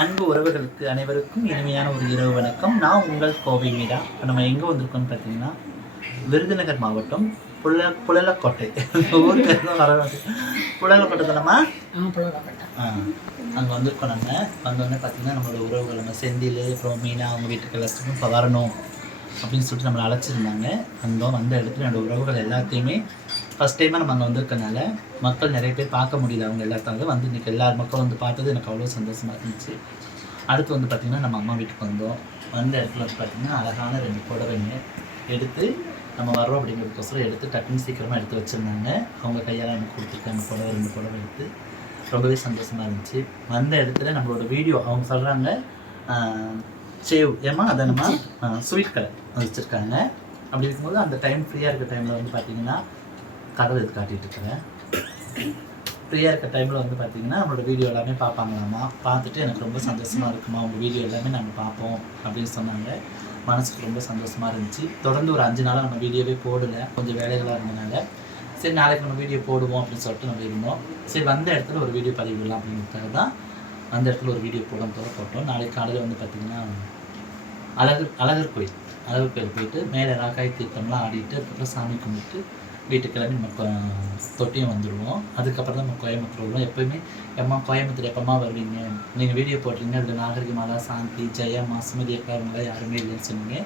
அன்பு உறவுகளுக்கு அனைவருக்கும் இனிமையான ஒரு இரவு வணக்கம். நான் உங்கள் கோவை மீரா. இப்போ நம்ம எங்கே வந்திருக்கோம்னு பார்த்தீங்கன்னா விருதுநகர் மாவட்டம் புல புழலக்கோட்டை ஊர் பேர் தான் வர புழலக்கோட்டை ஆ அங்கே வந்திருக்கோம் நம்ம. வந்தோடனே பார்த்தீங்கன்னா நம்மளோட உறவுகள் நம்ம செந்தில் அப்புறம் மீனா அவங்க வீட்டுக்கு எல்லாத்துக்கும் இப்போ வரணும். அப்படின்னு சொல்லிட்டு நம்மளை அழைச்சிருந்தாங்க. வந்தோம் வந்த இடத்துல என்னோட உறவுகள் எல்லாத்தையுமே ஃபஸ்ட் டைமாக நம்ம அங்கே வந்திருக்கனால மக்கள் நிறைய பேர் பார்க்க முடியல. அவங்க எல்லாத்தாலும் வந்து இன்றைக்கி எல்லார் மக்கள் வந்து பார்த்தது எனக்கு அவ்வளோ சந்தோஷமாக இருந்துச்சு. அடுத்து வந்து பார்த்திங்கன்னா நம்ம அம்மா வீட்டுக்கு வந்தோம். வந்த இடத்துல வந்து பார்த்திங்கன்னா அழகான ரெண்டு புடவைங்க எடுத்து நம்ம வர்றோம் அப்படிங்கிறதுக்கோசரம் எடுத்து டக்குன்னு சீக்கிரமாக எடுத்து வச்சுருந்தாங்க. அவங்க கையால் எனக்கு கொடுத்துருக்காங்க புடவை ரெண்டு புடவை எடுத்து ரொம்பவே சந்தோஷமாக இருந்துச்சு. வந்த இடத்துல நம்மளோட வீடியோ அவங்க சொல்கிறாங்க சேவ் ஏமா அதனமா ஸ்வீட் கடை வச்சுருக்காங்க. அப்படி இருக்கும்போது அந்த டைம் ஃப்ரீயாக இருக்க டைமில் வந்து பார்த்தீங்கன்னா கதவை இது காட்டிகிட்டு இருக்கிறேன் ஃப்ரீயாக இருக்க டைமில் வந்து பார்த்தீங்கன்னா நம்மளோட வீடியோ எல்லாமே பார்ப்பாங்களாமா? பார்த்துட்டு எனக்கு ரொம்ப சந்தோஷமாக இருக்குமா? உங்கள் வீடியோ எல்லாமே நாங்கள் பார்ப்போம் அப்படின்னு சொன்னாங்க. மனசுக்கு ரொம்ப சந்தோஷமாக இருந்துச்சு. தொடர்ந்து ஒரு அஞ்சு நாளாக நம்ம வீடியோவே போடலை. கொஞ்சம் வேலைகளாக இருந்தனால சரி நாளைக்கு நம்ம வீடியோ போடுவோம் அப்படின்னு சொல்லிட்டு நம்ம இருந்தோம். சரி வந்த இடத்துல ஒரு வீடியோ பதிவிடலாம் அப்படிங்கிறதுக்காக தான் அந்த இடத்துல ஒரு வீடியோ போடும் போட்டோம் நாளைக்கு காலையில் வந்து பார்த்திங்கன்னா அழகர் அழகர் கோயில். அழகர் கோயில் போயிட்டு மேலே ராக்காய் தீர்த்தம்லாம் ஆடிட்டு அதுக்கப்புறம் சாமி கும்பிட்டு வீட்டுக்கு கிளம்பி நம்ம தொட்டியும் வந்துடுவோம். அதுக்கப்புறம் தான் நம்ம கோயம்புத்தூர் வருவோம். எப்போயுமே எம்மா கோயம்புத்தூர் எப்பம்மா வருவீங்க? நீங்கள் வீடியோ போட்டிருங்க அதில் நாகரிகமாலா சாந்தி ஜெயம்மா சுமதி அக்கா யாருமே இல்லைன்னு சொன்னீங்க.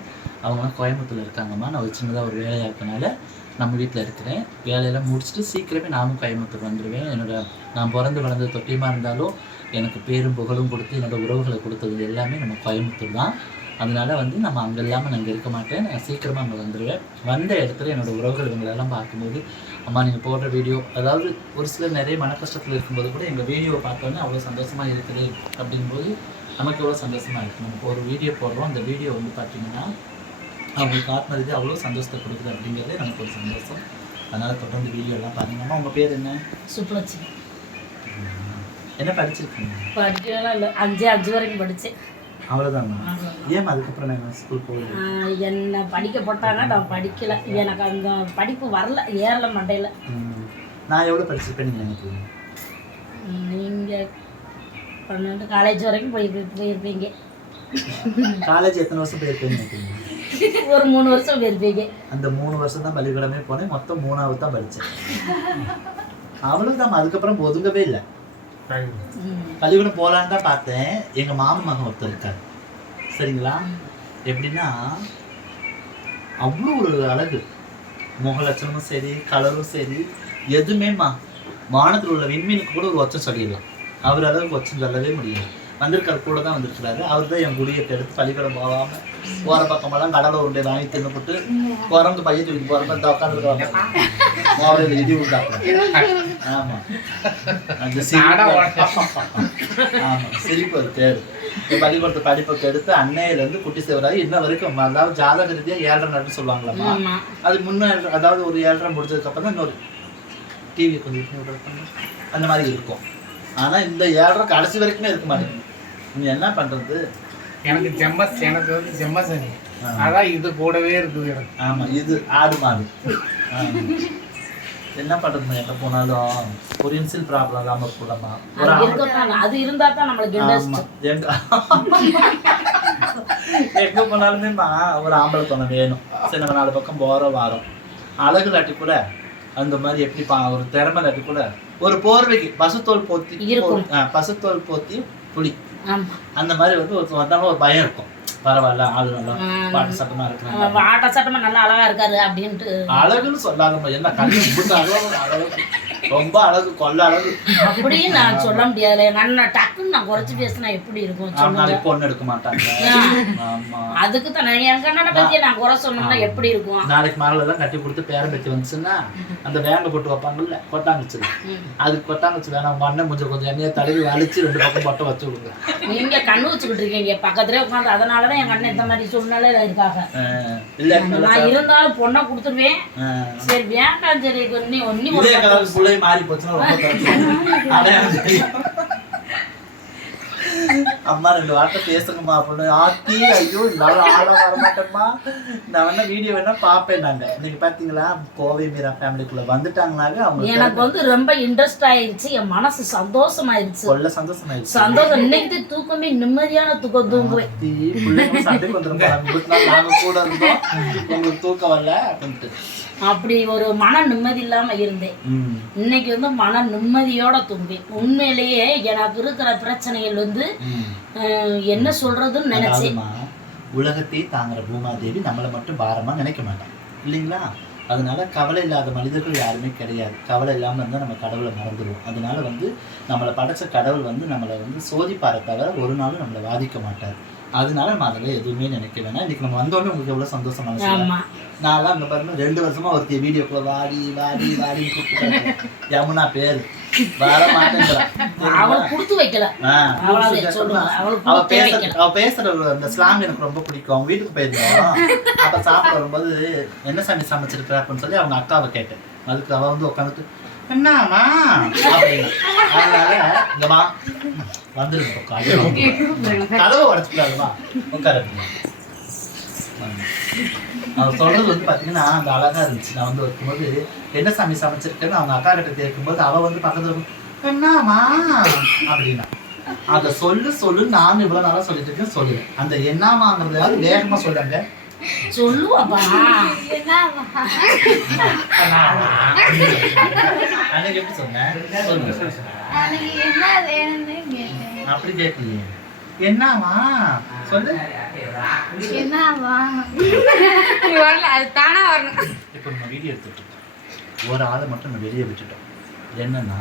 அவங்களாம் கோயம்புத்தூர்ல இருக்காங்கம்மா. நான் ஒரு சின்னதாக ஒரு வேலையாக இருக்கனால நம்ம வீட்டில் இருக்கிறேன். வேலையெல்லாம் முடிச்சுட்டு சீக்கிரமே நானும் கோயம்புத்தூர் வந்துடுவேன் என்னோட நான் பிறந்து வளர்ந்த தொட்டியமாக இருந்தாலும் எனக்கு பேரும் புகழும் கொடுத்து என்னோட உறவுகளை கொடுத்தது எல்லாமே நம்ம கோயம்புத்தூர் தான். அதனால வந்து நம்ம அங்கே இல்லாமல் நான் இங்கே இருக்க மாட்டேன். நான் சீக்கிரமாக அங்கே வந்துடுவேன் வந்த இடத்துல என்னோட உறவுகள் இவங்களெல்லாம் பார்க்கும்போது அம்மா நீங்கள் போடுற வீடியோ அதாவது ஒரு சிலர் நிறைய மன கஷ்டத்தில் இருக்கும்போது கூட எங்கள் வீடியோவை பார்த்தோன்னே அவ்வளோ சந்தோஷமாக இருக்குது அப்படிங்கும்போது நமக்கு எவ்வளோ சந்தோஷமாக இருக்குது நம்ம ஒரு வீடியோ போடுறோம். அந்த வீடியோ வந்து பார்த்தீங்கன்னா அவங்களுக்கு ஆத்மரீதி அவ்வளோ சந்தோஷத்தை கொடுக்குது அப்படிங்கிறதே நமக்கு ஒரு சந்தோஷம். அதனால் தொடர்ந்து வீடியோ எல்லாம் பாருங்கம்மா உங்கள் பேர் என்ன? சுப்புலட்சுமி என்ன படிச்சிருக்கீங்க? படிக்கலாம் இல்லை. அஞ்சு அஞ்சு வரைக்கும் படித்தேன் அவ்வளோதாம்மா ஏன் அதுக்கப்புறம் நான் ஸ்கூல் போகல? என்னை படிக்க போட்டாங்க நான் படிக்கல. எனக்கு அந்த படிப்பு வரல ஏறல மண்டையில். நான் எவ்வளோ படிச்சிருப்பேன் நீங்கள் நினைக்கிறீங்க? நீங்கள் பன்னெண்டு காலேஜ் வரைக்கும் போய் போயிருப்பீங்க. காலேஜ் எத்தனை வருஷம் போயிருப்பேன்னு நினைக்கிறீங்க? ஒரு மூணு வருஷம் போயிருப்பீங்க. அந்த மூணு வருஷம் தான் பள்ளிக்கூடமே போனேன். மொத்தம் மூணாவது தான் படித்தேன் அவ்வளோதான் அதுக்கப்புறம் ஒதுங்கவே இல்லை. பள்ளிக்கூடம் போகலான்னு தான் பார்த்தேன். எங்கள் மாமன் மகன் ஒருத்தர் இருக்கார். சரிங்களா? எப்படின்னா அவ்வளோ ஒரு அழகு. முகலட்சணமும் சரி கலரும் சரி எதுவுமேம்மா வானத்தில் உள்ள விண்மீனுக்கு கூட ஒரு ஒச்சம் சொல்லிடலாம். அவர் அளவுக்கு ஒச்சம் சொல்லவே முடியாது வந்திருக்கார் கூட தான் வந்திருக்கிறாரு. அவர் தான் என் குடியை எடுத்து பள்ளிக்கூடம் போகாமல் போகிற பக்கமெல்லாம் கடலை உருண்டை வாங்கி தின்னுபட்டு குரங்கு பையன் தூக்கி போகிறப்ப இந்த உட்காந்துருக்காங்க மோரில் இடி ஆமாம் அந்த சிரிப்பு. ஆமாம் சிரிப்பு ஒரு பேர் என் பள்ளிக்கூடத்து படிப்பை கெடுத்து அன்னையிலேருந்து குட்டி சிவராகி இன்ன வரைக்கும் அதாவது ஜாதக ரீதியாக ஏழரை நட்டு சொல்லுவாங்களாம்மா? ஆமா. அது முன்ன ஏழரை- அதாவது ஒரு ஏழரை முடிஞ்சதுக்கப்புறம் தான் இன்னொரு டிவி கொஞ்சம். அந்த மாதிரி இருக்கும். ஆனால் இந்த ஏழரை கடைசி வரைக்குமே இருக்க மாட்டேங்குது. நீ என்ன பண்ணுறது எனக்கு ஜெம்மஸ் எனக்கு வந்து ஜெம்மசனி ஆ. அதான் இது கூடவே இருக்குது எனக்கு. ஆமாம் இது ஆடு மாடு. ஆமா. என்ன பண்ணுறது எங்கே போனாலும்? ஒரு இன்சில் ப்ராப்ளம் இருக்கலாமா ஒரு அது இருந்தா தான் நம்மளுக்கு எங்க போனாலுமேமா ஒரு ஆம்பளை துணை வேணும். சரி நம்ம நாலு பக்கம் போற வாரம். அழகு இல்லாட்டி கூட அந்த மாதிரி எப்படி ஒரு திறமை இல்லாட்டி கூட ஒரு போர்வைக்கு பசுத்தோல் போத்தி பசுத்தோல் போத்தி புளி அந்த மாதிரி வந்து ஒரு வந்தாலும் ஒரு பயம் இருக்கும். பரவாயில்ல ஆளு நல்லா. பாட்டு சட்டமா இருக்கிறாங்க. ஆட்ட சட்டமா நல்லா அழகா இருக்காரு அப்படின்ட்டு. அழகுன்னு சொல்லாதம்மா என்ன கண்ணு அழகு. ரொம்ப அழகு கொள்ள அழகு. அப்படின்னு நான் சொல்ல முடியாது எங்க அண்ணன் டக்குன்னு நான் குறைச்சு பேசினா எப்படி இருக்கும் சொல்லுங்க. பொண்ணு எடுக்க மாட்டாங்க அதுக்கு தான் எங்க அண்ணனை பத்தி நான் குறை சொன்னோம்னா எப்படி இருக்கும்? நாளைக்கு மகள் எல்லாம் கட்டி கொடுத்து பேரம் பேத்தி வந்துச்சுன்னா அந்த வேங்க போட்டு வைப்பாங்கல்ல கொட்டாங்குச்சு. அதுக்கு கொட்டாங்குச்சு வேணாம் உங்க அண்ணன் கொஞ்சம் கொஞ்சம் எண்ணெயை தடவி வலிச்சு ரெண்டு பக்கம் மட்டும் வச்சு விடுங்க நீங்க கண்ணு வச்சுக்கிட்டு இருக்கீங்க பக்கத்துலயே உட்காந்து அதனாலதான் எங்க அண்ணன் இந்த மாதிரி சூழ்நிலையில இருக்காங்க இல்ல நான் இருந்தாலும் பொண்ணை கொடுத்துருவேன். சரி வேண்டாம் சரி ஒன்னி ஒன்னி மாறி போச்சுன்னா ரொம்ப. அம்மா ரெண்டு வார்த்தை பேசுங்கம்மா அப்படின்னு ஆத்தி ஐயோ எல்லாரும் ஆளா வர மாட்டேம்மா நான் வேணா வீடியோ வேணா பார்ப்பேன் நாங்க இன்னைக்கு பாத்தீங்களா? கோவை மீரா ஃபேமிலிக்குள்ள வந்துட்டாங்கனாக்க அவங்க எனக்கு வந்து ரொம்ப இன்ட்ரெஸ்ட் ஆயிருச்சு. என் மனசு சந்தோஷமாயிருச்சு. கொள்ள சந்தோஷமாயிடுச்சு சந்தோஷம். இன்னைக்கு தூக்கமே நிம்மதியான தூக்கம் தூங்குவேன். பிள்ளைங்க சண்டைக்கு நாள் நாங்க கூட இருந்தோம். உங்களுக்கு தூக்கம் வரல? அப்படின்ட்டு. அப்படி ஒரு மன நிம்மதி இல்லாம இருந்தேன். இன்னைக்கு வந்து மன நிம்மதியோட தூங்குவேன். உண்மையிலேயே எனக்கு இருக்கிற பிரச்சனைகள் வந்து என்ன சொல்றதுன்னு நினைச்சேன் உலகத்தையே தாங்குற பூமாதேவி நம்மளை மட்டும் பாரமா நினைக்க மாட்டான். இல்லைங்களா? அதனால கவலை இல்லாத மனிதர்கள் யாருமே கிடையாது. கவலை இல்லாமல் இருந்தால் நம்ம கடவுளை மறந்துடுவோம். அதனால வந்து நம்மளை படைச்ச கடவுள் வந்து நம்மளை வந்து சோதிப்பாரை தவிர ஒரு நாளும் நம்மளை பாதிக்க மாட்டார். அதனால நம்ம அதில் எதுவுமே நினைக்க வேணாம். இன்னைக்கு நம்ம வந்தோடனே உங்களுக்கு எவ்வளோ சந்தோஷமா நான்லாம் அங்கே பாருங்க ரெண்டு வருஷமா ஒருத்தி வீடியோக்குள்ள வாடி வாடி வாடி கூப்பிட்டு யமுனா பேர். வர அந்த ஸ்லாங் எனக்கு ரொம்ப பிடிக்கும். அவங்க வீட்டுக்கு போயிருந்தோம். அப்ப சாப்பிட வரும்போது என்ன சாமி சமைச்சிருக்கிற? அப்படின்னு சொல்லி அவங்க அக்காவை கேட்டேன். அதுக்கு அவ வந்து உட்காந்துட்டு என்னம்மா அப்படின்னு அதனால இங்க வா. வந்துருங்க கதவை உடச்சுக்கூடாதுமா உட்காருங்க அவன் சொல்றது வந்து பாத்தீங்கன்னா அந்த அழகா இருந்துச்சு. நான் வந்து வைக்கும்போது என்ன சாமி சமைச்சிருக்கேன்னு? அவங்க அக்கா கிட்ட கேட்கும்போது அவ வந்து பக்கத்துல என்னம்மா அப்படின்னா அத சொல்லு சொல்லு. நான் இவ்வளவு நாளா சொல்லிட்டு இருக்கேன் சொல்லு. அந்த என்னமாங்கிறதையாவது வேகமா சொல்லுங்க சொல்லுவாப்பா. அன்னைக்கு எப்படி சொன்னேன் சொல்லுங்க. அப்படி கேட்கலையே. என்னவா சொல்லு. அது தானா வரணும். இப்போ நம்ம வீடியோ எடுத்துட்டு இருக்கோம். ஒரு ஆளை மட்டும் நம்ம வெளியே விட்டுட்டோம். என்னன்னா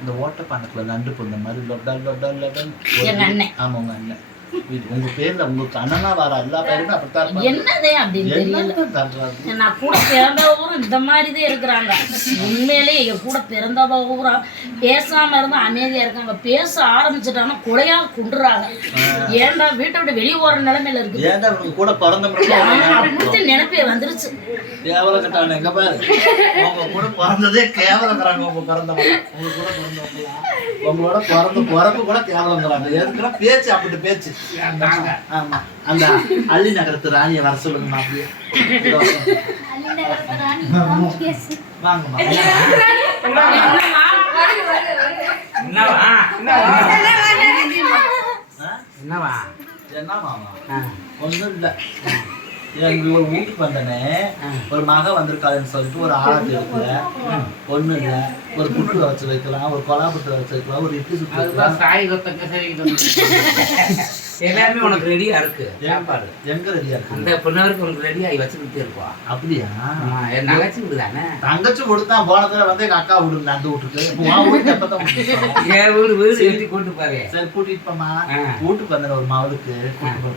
இந்த ஓட்டப்பானத்துல நண்டு பொண்ண மாதிரி லொட்டல் லொட்டல் லொட்டல் எங்க அண்ணன். ஆமா உங்க அண்ணன். உங்க பேர்ல உங்களுக்கு அண்ணனா வர? எல்லா பேருமே அப்படித்தான் என்னதே அப்படின்னு தெரியல? நான் கூட பிறந்தவரும் இந்த மாதிரி தான் இருக்கிறாங்க. உண்மையிலேயே என் கூட பிறந்தவரும் பேசாம இருந்து அமைதியா இருக்காங்க. பேச ஆரம்பிச்சுட்டாங்கன்னா கொலையா குண்டுறாங்க ஏன்டா வீட்டை விட்டு வெளியே போற நிலைமையில இருக்கு ஏன்டா உங்க கூட பிறந்த நினைப்பே வந்துருச்சு. கேவலம் கட்டான எங்க பாரு. உங்க கூட பிறந்ததே கேவலங்கிறாங்க உங்க பிறந்தவங்க உங்க கூட பிறந்தவங்களா உங்களோட பிறந்த பிறப்பு கூட கேவலங்கிறாங்க. எதுக்குன்னா பேச்சு அப்படி பேச்சு. ஆமா அந்த அள்ளி நகரத்து ராணியை வர சொல்லுங்க அப்படியே வாங்கம்மா என்னவா? ஆ? என்னவா? ஒன்றும் இல்லை. எங்க ஒரு வீட்டுக்கு வந்தனே ஒரு மக வந்திருக்காதுன்னு சொல்லிட்டு ஒரு ஆளாத்து எடுக்கல ஒண்ணும் இல்ல. ஒரு புட்டு வச்சு வைக்கலாம் ஒரு கொலா புட்டு வச்சு வைக்கலாம் ஒரு இட்லி சுட்டு அதுதான் வைக்கலாம். எல்லாமே உனக்கு ரெடியா இருக்கு. சாப்பாடு எங்க ரெடியா இருக்கு? அந்த பொண்ணவருக்கு உனக்கு ரெடி ஆகி வச்சுக்கிட்டே இருப்போம் அப்படியா? என் நகைச்சி விடுதானே? தங்கச்சி கொடுத்தா போன தடவை வந்து எங்க அக்கா விடுங்க அந்த வீட்டுக்கு? என் வீடு வீடு கட்டி கூட்டு பாரு சரி கூட்டிட்டு போமா. வீட்டுக்கு வந்த ஒரு மாவுக்கு.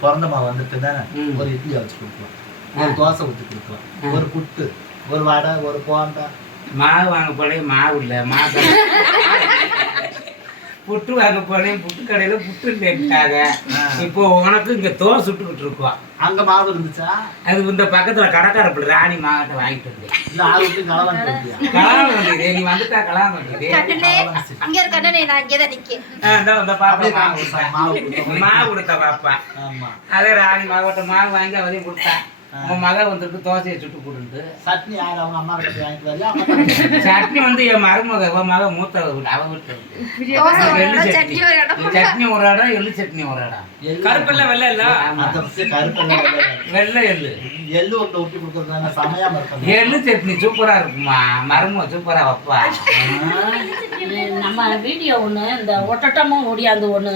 பிறந்த மாவு வந்துட்டு தானே. ஒரு இட்லி வச்சு கொடுக்கலாம் ஒரு தோசை ஊற்றி கொடுக்கலாம் ஒரு புட்டு ஒரு வடை ஒரு போண்டா. மாவு வாங்க போனேன் மாவு இல்லை மாவு புட்டு வாங்க போனேன் புட்டு கடையில புட்டு கேட்டாங்க. இப்போ உனக்கு இங்க தோசை சுட்டுக்கிட்டு இருக்கோம். அங்க மாவு இருந்துச்சா? அது இந்த பக்கத்துல கடைக்காரப்படி ராணி மாவட்ட வாங்கிட்டு இருக்கியா கலாம் வந்தது நீ வந்துட்டா கலாம் வந்தது இங்க இருக்க நான் நிக்கேன். இந்த பாப்பா மாவு கொடுத்தா. பாப்பா. ஆமா. அதே ராணி மாவட்ட மாவு வாங்கி அவதையும் கொடுத்தா. உன் மக வந்துட்டு தோசையை சுட்டு கொடுத்து சட்னி யார் அவங்க அம்மா கிட்ட வாங்கிட்டு சட்னி வந்து என் மருமக உன் மக மூத்த அவ வீட்டு சட்னி. ஒரு இடம். எள்ளு சட்னி ஒரு இடம் கருப்பெல்லாம் வெள்ளை இல்ல? கருப்பெல்லாம் வெள்ளை எள்ளு. எள்ளு ஒன்று ஊட்டி கொடுக்குறதுனால சமையாம எள்ளு சட்னி சூப்பரா இருக்குமா? மருமக சூப்பரா வைப்பா. நம்ம வீடியோ ஒண்ணு இந்த ஒட்டட்டமும் ஒடியாந்து ஒண்ணு.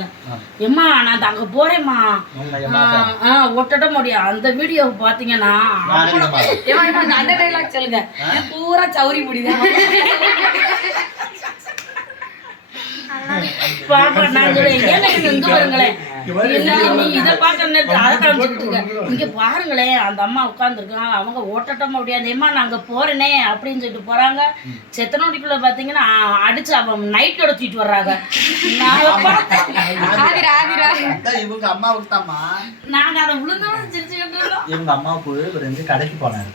எம்மா நான் அங்க போறேம்மா. உங்க ஆ, அம்மா ஆ, ஒட்டட்டம் ஒடியா. அந்த வீடியோ பாத்தீங்கன்னா அந்த dialogue சொல்லுங்க. பூரா சௌரி முடிதான். பாப்பா நான் சொல்றேன் ஏன்னா இங்க பாருங்களேன் இதை பார்க்க நேரத்துல அதை காமிச்சுக்கிட்டு இருக்க இங்க பாருங்களேன் அந்த அம்மா உட்காந்துருக்காங்க அவங்க ஓட்டட்டம் முடியாது ஏம்மா நாங்க போறேனே அப்படின்னு சொல்லிட்டு போறாங்க செத்தனோடிக்குள்ள பாத்தீங்கன்னா அ- அடிச்சு அவன் நைட் தூக்கிட்டு வர்றாங்க நான் பார்த்தேன் இவங்க அம்மாவுக்கு தாம்மா நாங்க அதை விழுந்தவங்க சிரிச்சுக்கிட்டு இருந்தோம் இவங்க அம்மாவுக்கு ஒரு ரெண்டு கடைக்கு போனாரு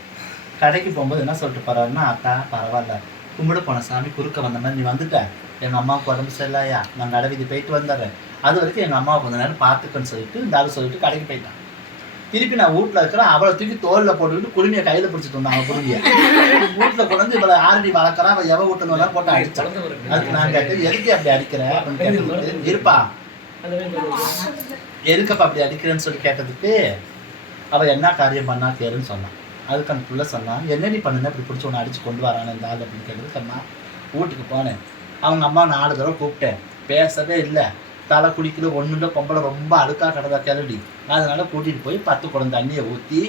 கடைக்கு போகும்போது என்ன சொல்லிட்டு போறாருன்னா அக்கா பரவாயில்ல கும்பிட போன சாமி குறுக்க வந்த மாதிரி நீ வந்துட்ட எங்கள் அம்மாவுக்கு உடம்பு சரியில்லையா? நான் நடவீதி போயிட்டு வந்துடுறேன். அது வரைக்கும் எங்கள் அம்மாவை கொஞ்ச நேரம் பார்த்துக்கன்னு சொல்லிட்டு இந்த ஆள் சொல்லிட்டு கடைக்கு போயிட்டான். திருப்பி நான் வீட்டில் இருக்கிறேன் அவளை தூக்கி தோலில் போட்டுக்கிட்டு குடுமையை கையில் பிடிச்சிட்டு வந்தான் அவன் குடுமையை. வீட்டில் கொண்டு வந்து இவளை ஆரடி வளர்க்குறா அவள் எவ வீட்டுன்னு போட்டு அடிச்சான். அதுக்கு நான் கேட்டேன் எதுக்கு அப்படி அடிக்கிற? அப்படின்னு கேட்டதுக்கு இருப்பா. எதுக்கப்பா அப்படி அடிக்கிறேன்னு சொல்லி கேட்டதுக்கு அவள் என்ன காரியம் பண்ணா கேளுன்னு சொன்னான். அதுக்கு அந்த பிள்ளை சொன்னான் என்னடி பண்ணுன? இப்படி பிடிச்சி ஒன்று அடிச்சு கொண்டு வரானே இந்த ஆள்? அப்படின்னு கேட்டதுக்கு அம்மா வீட்டுக்கு போனேன். அவங்க அம்மா நாலு தடவை கூப்பிட்டேன். பேசவே இல்லை. தலை குடிக்கல ஒன்றும் இல்லை பொம்பளை ரொம்ப அழுக்காக கிடந்தா கிளடி. அதனால் கூட்டிகிட்டு போய் பத்து குடம் தண்ணியை ஊற்றி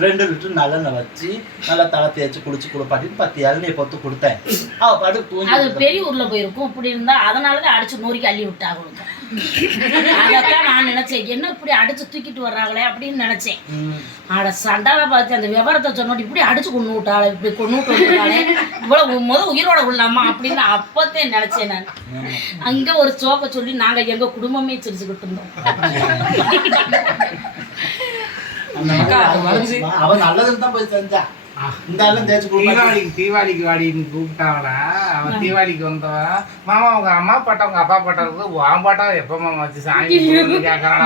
ரெண்டு லிட்டர் நல்லெண்ணெய் வச்சு நல்லா தலை தேய்ச்சி குளிச்சு குளிப்பாட்டிட்டு பத்து இளநியை பொத்து கொடுத்தேன். அவள் பாட்டு அது தூங்கி பெரிய ஊர்ல போயிருக்கும். இப்படி இருந்தா அதனாலதான் அடிச்சு நொறுக்கி அள்ளி விட்டாங்க அதைத்தான் நான் நினைச்சேன். என்ன இப்படி அடிச்சு தூக்கிட்டு வர்றாங்களே அப்படின்னு நினைச்சேன். ஆட சண்டால பார்த்து அந்த விவரத்தை சொன்னோட்டு இப்படி அடிச்சு கொண்டு விட்டாளே இப்படி கொண்டு விட்டு விட்டாளே இவ்வளவு முத உயிரோட விடலாமா அப்படின்னு அப்பத்தே நினைச்சேன் நான். அங்க ஒரு சோக்க சொல்லி நாங்க எங்க குடும்பமே சிரிச்சுக்கிட்டு இருந்தோம். அந்த மாதிரி ஆயிடுச்சுமா. அவ நல்லதுன்னு தான் போய் செஞ்சா. தீபாவளிக்கு தீபாவளிக்கு வாடின்னு கூப்பிட்டாங்களா அவன் தீபாவளிக்கு வந்தவ மாமா உங்க அம்மா பாட்டா உங்க அப்பா பாட்டா இருக்குது உன் பாட்டா எப்ப மாமா வச்சு சாமி கேட்கறான்.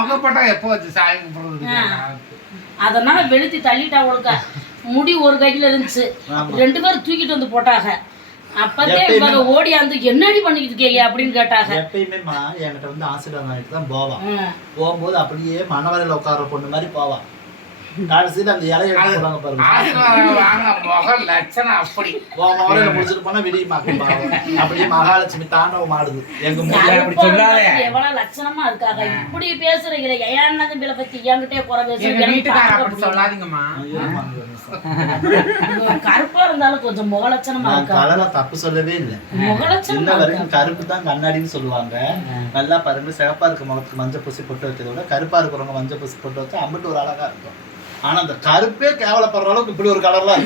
உங்க பாட்டா எப்போ வச்சு சாமி கேட்கறான். அதனால வெளுத்தி தள்ளிட்டா அவளுக்கு முடி ஒரு கையில இருந்துச்சு. ரெண்டு பேரும் தூக்கிட்டு வந்து போட்டாங்க. அப்பதே இவங்க ஓடியாந்து என்னடி பண்ணிக்கிட்டு இருக்கீங்க அப்படின்னு கேட்டாங்க. எப்பயுமேமா என்கிட்ட வந்து ஆசீர்வாதம் வாங்கிட்டு தான் போவான். போகும்போது அப்படியே மணவரையில் உட்கார பொண்ணு மாதிரி போவான் கடைசியில் அந்த இலைய எடுத்து போடுறாங்க பாருங்க. லட்சணம் அப்படி. மொபைல முடிச்சுட்டு போனா விடிய மாக்கும் பாவம் அப்படியே மகாலட்சுமி தாண்டவம் ஆடுது. எங்க எவ்வளவு லட்சணமா இருக்காங்க. இப்படி பேசுறீங்க ஏன் தம்பியில பத்தி? என்கிட்டயே குறை பேசுறீங்க. சொல்லாதீங்கம்மா. கருப்பா இருந்தாலும் கொஞ்சம் முகலட்சணமா இருக்கா? கலரை தப்பு சொல்லவே இல்லை. முகலட்சணமா இருக்கா? வரைக்கும் கருப்பு தான் கண்ணாடின்னு சொல்லுவாங்க. நல்லா பாருங்க சிவப்பா இருக்க முகத்துக்கு மஞ்சள் பூசி பொட்டு வைக்கிறத விட கருப்பா இருக்கிறவங்க மஞ்சள் பூசி பொட்டு வச்சா அம்பிட்டு ஒரு அழகா இருக்கும். ஆனா அந்த கருப்பே கேவலப்படுற அளவுக்கு இப்படி ஒரு கலர்லாம்.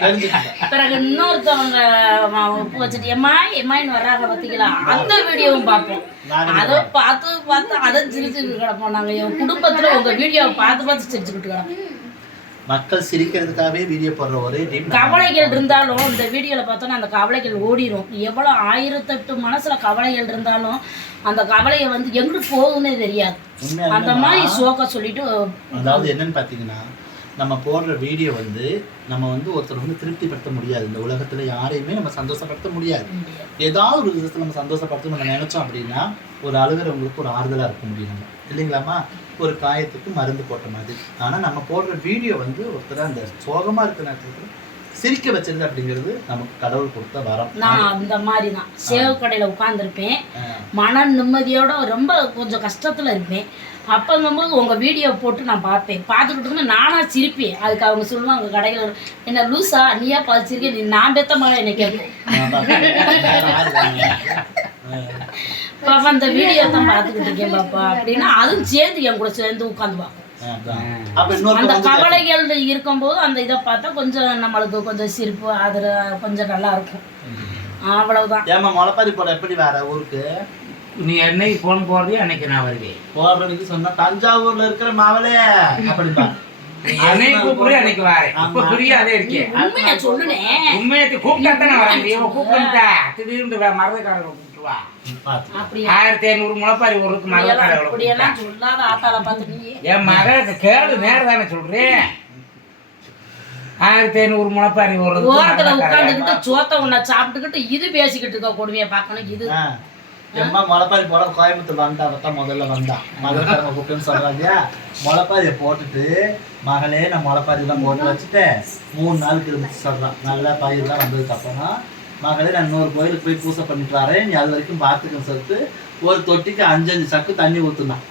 தெரிஞ்சுக்கங்க. பிறகு இன்னொருத்தவங்க உப்பு வச்சுட்டு எம்மா எம்மாயின்னு வர்றாங்க பார்த்தீங்களா அந்த வீடியோவும் பார்ப்போம் அதை பார்த்து பார்த்து அதை சிரிச்சுக்கிட்டு கிடப்போம் நாங்கள் என் குடும்பத்தில் உங்கள் வீடியோவை பார்த்து பார்த்து சிரிச்சுக்கிட்டு கிடப்போம். மக்கள் சிரிக்கிறதுக்காகவே வீடியோ போடுற ஒரே டீம் கவலைகள் இருந்தாலும் இந்த வீடியோவில் பார்த்தோன்னா அந்த கவலைகள் ஓடிரும். எவ்வளோ ஆயிரத்தெட்டு மனசில் கவலைகள் இருந்தாலும் அந்த கவலையை வந்து எங்கிட்டு போகுதுன்னே தெரியாது. அந்த மாதிரி சோக்க சொல்லிட்டு அதாவது என்னன்னு பார்த்தீங்கன்னா நம்ம போடுற வீடியோ வந்து நம்ம வந்து ஒருத்தர் வந்து திருப்திப்படுத்த முடியாது. இந்த உலகத்துல யாரையுமே நம்ம சந்தோஷப்படுத்த முடியாது. ஏதாவது ஒரு விதத்தில் நம்ம சந்தோஷப்படுத்த நம்ம நினைச்சோம் அப்படின்னா ஒரு அழுகிறவங்களுக்கு ஒரு ஆறுதலா இருக்க முடியும். நம்ம இல்லைங்களாம்மா? ஒரு காயத்துக்கு மருந்து போட்ட மாதிரி. ஆனா நம்ம போடுற வீடியோ வந்து ஒருத்தர் அந்த சோகமா இருக்கிற நேரத்துல சிரிக்க வச்சிருது அப்படிங்கிறது நமக்கு கடவுள் கொடுத்த வரம். நான் அந்த மாதிரி தான் சேவ் கடையில் உட்காந்துருப்பேன் மன நிம்மதியோட ரொம்ப கொஞ்சம் கஷ்டத்தில் இருப்பேன். அப்போங்கும்போது உங்கள் வீடியோ போட்டு நான் பார்ப்பேன். பார்த்துக்கிட்டு இருக்கும்போது நானாக சிரிப்பேன். அதுக்கு அவங்க சொல்லுவாங்க கடையில் என்ன லூசா? நீயா பதிச்சிருக்கேன் நீ நான் பெத்த மகன் என்னை நான் பாப்பா இந்த வீடியோ தான் பார்த்துக்கிட்டு இருக்கேன் பாப்பா அப்படின்னா அதுவும் சேர்ந்து என் கூட சேர்ந்து உட்காந்து இன்னொரு அந்த கவலைகள் இருக்கும்போது அந்த இதை பார்த்தா கொஞ்சம் நம்மளுக்கு கொஞ்சம் சிரிப்பு அதில் கொஞ்சம் நல்லா இருக்கும். அவ்வளவுதான். ஏமா முளைப்பாரி போட எப்படி வேற ஊருக்கு? நீ என்னைக்கு போன் போடுறியோ அன்னைக்கு நான் வருவேன். போடுறதுக்கு சொன்னா தஞ்சாவூர்ல இருக்கிற மாவளே. அப்படிப்பா நீ என்னைக்கு கூப்பிடுறியோ அன்னைக்கு வரேன். இப்ப ஆமா. புரியாதே இருக்கேன் உண்மையை சொல்லுனேன் உண்மையத்தை கூப்பிட்டா தானே வர முடியும். கூப்பிட்டா திடீர்னு வே- அப்படியா? ஆயிரத்தி ஐநூறு முளைப்பாரி நீ. என் மக கேளு நேரம் தானே சொல்றேன் ஆயிரத்தி ஐநூறு முளைப்பாரி ஒரு ஓரத்துல உட்காந்துக்கிட்டு சோத்த உன்னை சாப்பிட்டுக்கிட்டு இது பேசிக்கிட்டு இருக்க கொடுமையை பார்க்கணும். இது. எம்மா முளைப்பாரி போட கோயம்புத்தூர் வந்தா தான் முதல்ல வந்தா. மதுரக்காரங்க கூப்பிட்டுன்னு சொல்றாங்க. முளைப்பாரியை போட்டுட்டு மகளே நான் முளைப்பாரி எல்லாம் போட்டு வச்சுட்டேன். மூணு நாளுக்கு இருந்துச்சு சொல்றான். நல்லா பயிரெல்லாம் வந்ததுக்கு அப்புறம் மகளே நான் இன்னொரு கோயிலுக்கு போய் பூசை பண்ணிட்டு வரேன். நீ அது வரைக்கும் பார்த்துக்கன்னு சொல்லிட்டு ஒரு தொட்டிக்கு அஞ்சஞ்சு சக்கு தண்ணி ஊத்துனான்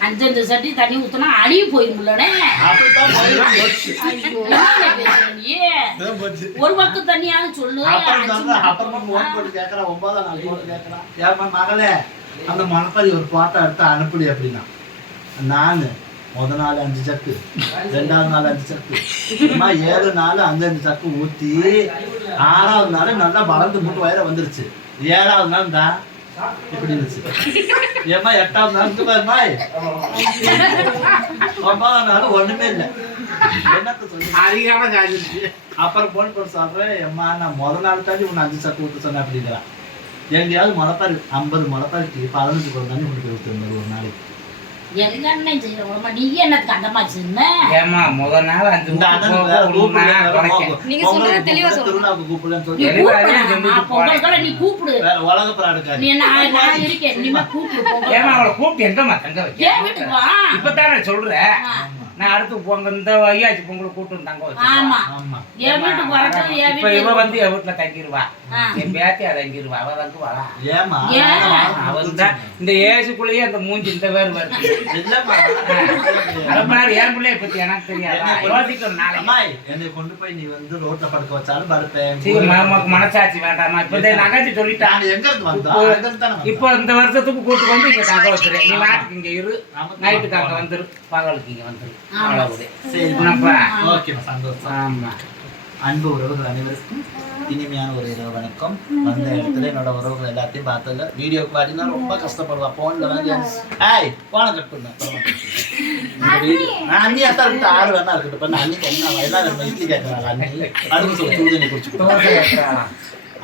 அஞ்சஞ்சு சட்டி தண்ணி ஊத்துனா பேசுற நீ? ஒரு பக்கம் தண்ணியாவது சொல்லு. மகளே, அந்த மணப்பாரி ஒரு போட்டோ எடுத்து அனுப்புடி அப்படின்னா. நானு முத நாள் அஞ்சு சக்கு ரெண்டாவது நாள் அஞ்சு சக்கு சும்மா ஏழு நாள் அஞ்சு அஞ்சு சக்கு ஊத்தி ஆறாவது நாள் நல்லா வளர்ந்து மூட்டு வயிற வந்துருச்சு ஏழாவது நாள் தான் இப்படி இருந்துச்சு ஏம்மா எட்டாவது நாள் இருக்கு பாருமா ஒன்பதாம் நாள் ஒண்ணுமே இல்லை அப்புறம் போன் போட்டு சொல்றேன் அம்மா நான் முத நாள் தாண்டி உன்னை அஞ்சு சத்து ஊற்ற சொன்னேன் அப்படிங்கிறான் எங்கேயாவது முளைப்பாரு ஐம்பது முளைப்பாருக்கு பதினஞ்சு போய் ஊற்றுருந்தாரு ஒரு நாளைக்கு எங்க அண்ணன் செய்யறோமா நீ என்னத்துக்கு அந்த மாதிரி சொன்ன? ஏமா முத நாள் அஞ்சு நீங்க சொல்றது தெளிவா சொல்லுங்க. நீ கூப்பிடு. தான் நீ கூப்பிடு. வேற உலக பிராடுக்காரி நீ நான் நான் இருக்கேன். கூப்பிடு ஏமா அவளை கூப்பிட்டு எங்கம்மா தங்க வைக்க? இப்பதான் நான் சொல்றேன். நான் அடுத்து பொங்க இந்த ஐயாச்சி பொங்கல் கூட்டு தங்க வச்சு ஆமா. ஆமா. என் வீட்டுக்கு வரட்டும் என் இப்ப இவ வந்து என் வீட்டுல தங்கிருவா. என் பேத்தி அதை தங்கிருவா. அவ வந்து வரா. ஏமா ஏன்? அவன் தான் இந்த ஏசுக்குள்ளேயே அந்த மூஞ்சி இந்த வேறு வருது அது மாதிரி என் பிள்ளைய பத்தி எனக்கு தெரியாதா? யோசிக்கணும் நாளைக்கு. என்னை கொண்டு போய் நீ வந்து ரோட்ல படுக்க வச்சாலும் படுப்பேன். சரி நமக்கு மனசாட்சி வேண்டாமா இப்ப நகைச்சு சொல்லிட்டான் எங்க இருந்து இப்போ- அங்க இருந்து தானே வந்தோம். இப்போ இந்த வருஷத்துக்கு கூட்டு வந்து இங்க தங்க வச்சிரு. நீ நாட்டுக்கு இங்க இரு. நைட்டுக்கு அங்க வந்துரு. பகலுக்கு இங்க வந்துரு. அன்பு உறவுகள் அனைவருக்கும் இனிமையான ஒரு இரவு வணக்கம். வந்த இடத்துல என்னோட உறவுகள் எல்லாத்தையும் பார்த்ததுல வீடியோக்கு பார்த்தீங்கன்னா ரொம்ப கஷ்டப்படுவா. போன்ல வந்து ஏய் போன கட் பண்ண. நான் அண்ணி அத்தா ஆறு வேணா இருக்கட்டும். பண்ண அன்னைக்கு என்ன எல்லாம் நம்ம இட்லி கேட்கறாங்க அண்ணி. அப்படின்னு சொல்லி சூழ்நிலை குடிச்சுக்கிட்டோம் தோசை ஏத்துறாளாம்.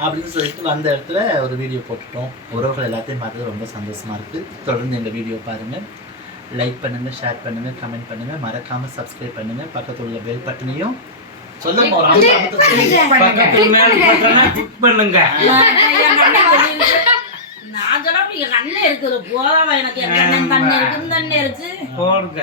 அப்படின்னு சொல்லிட்டு வந்த இடத்துல ஒரு வீடியோ போட்டுட்டோம். உறவுகள் எல்லாத்தையும் பார்த்தது ரொம்ப சந்தோஷமா இருக்கு. தொடர்ந்து இந்த வீடியோ பாருங்க. லைக் பண்ணுங்க ஷேர் பண்ணுங்க கமெண்ட் பண்ணுங்க. மறக்காம சப்ஸ்கிரைப் பண்ணுங்க. பக்கத்துல உள்ள பெல் பட்டனையும் பண்ணுங்க. நான் என் அண்ணன் எங்க இருக்குது. போதாம எனக்கு? எங்க அண்ணன் தண்ணி இருக்கு இந்த அண்ணன் இருக்கு. போடுங்க.